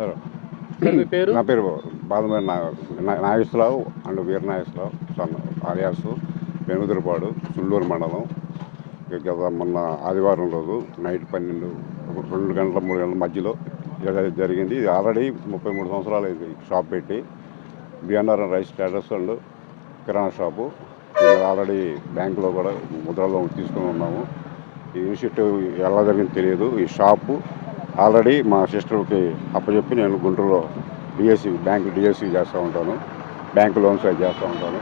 Hello, sir మీ పేరు? నా పేరు బాదమరి నాగేశ్వరరావు అండ్ వీర నాగేశ్వరరావు సన్ ఆర్యాస్ పెనుదురుపాడు సుళ్ళూరు మండలం. గత మొన్న ఆదివారం రోజు నైట్ 2 గంటల 3 గంటల మధ్యలో ఇలా జరిగింది. ఇది ఆల్రెడీ 33 సంవత్సరాలు అయింది షాప్ పెట్టి. BNR rice status and kirana shop. ఇది ఆల్రెడీ బ్యాంకులో కూడా ముద్రలో తీసుకుని ఉన్నాము. ఈ ఇనిషియేటివ్ ఎలా జరిగింది తెలియదు. ఈ షాపు ఆల్రెడీ మా సిస్టర్కి అప్పచెప్పి నేను గుంటూరులో బ్యాంకు డిఎస్సి చేస్తూ ఉంటాను. బ్యాంకు లోన్స్ అవి చేస్తూ ఉంటాను.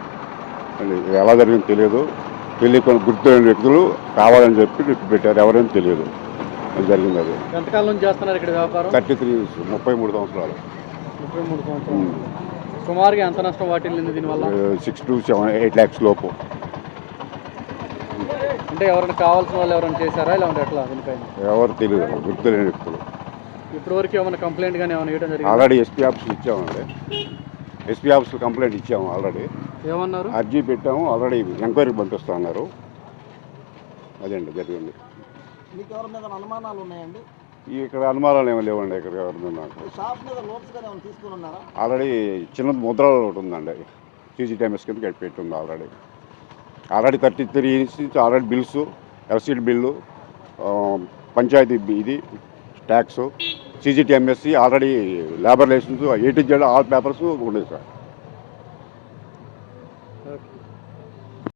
ఇది ఎలా జరిగింది తెలియదు. తెలియకుండా గుర్తులేని వ్యక్తులు కావాలని చెప్పి పెట్టారు. ఎవరైనా తెలియదు అది జరిగింది. అది ఎంతకాలం నుంచి చేస్తున్నారు ఇక్కడ వ్యాపారం? 33 సంవత్సరాలు. 33 సంవత్సరాలు. సుమారుగా ఎంత నష్టం వాటిల్లింది దీనివల్ల? 6 to 8 lakhs లోపు. అంటే ఎవరైనా కావాల్సిన వాళ్ళు ఎవరైనా చేశారా ఇలా ఉంటే ఎట్లా దీనిపైన? ఎవరు తెలియదు, గుర్తులేని వ్యక్తులు. ఇప్పటివరకు ఏమైనా కంప్లైంట్ కానీ ఏమైనా ఇవ్వడం జరిగింది? ఆల్రెడీ ఎస్పీ ఆఫీస్లో ఇచ్చామండి. ఎస్పీ ఆఫీస్లో కంప్లైంట్ ఇచ్చాము. ఆల్రెడీ ఏమన్నారు? అర్జీ పెట్టాము. ఆల్రెడీ ఎంక్వైరీకి పంపిస్తా అన్నారు. అదండి జరిగింది. మీకు ఎవరి మీద అనుమానాలు ఉన్నాయండి? ఇక్కడ అనుమానాలు ఏమి లేవండి. ఇక్కడ ఎవరి మీద నాకు షాప్ మీద లోన్స్ కానీ ఏమైనా తీసుకుని ఉన్నారా? ఆల్రెడీ చిన్న ముద్రలో ఒకటి ఉందండి. సీసీటీఎంఎస్ కింద పెట్టి ఉంది. ఆల్రెడీ 33 నుంచి already bills, FCD bill, panchayat ఇది ట్యాక్స్, సీసీటీఎంఎస్సి, already labour licence, A to Z all papers ఉన్నాయి సార్.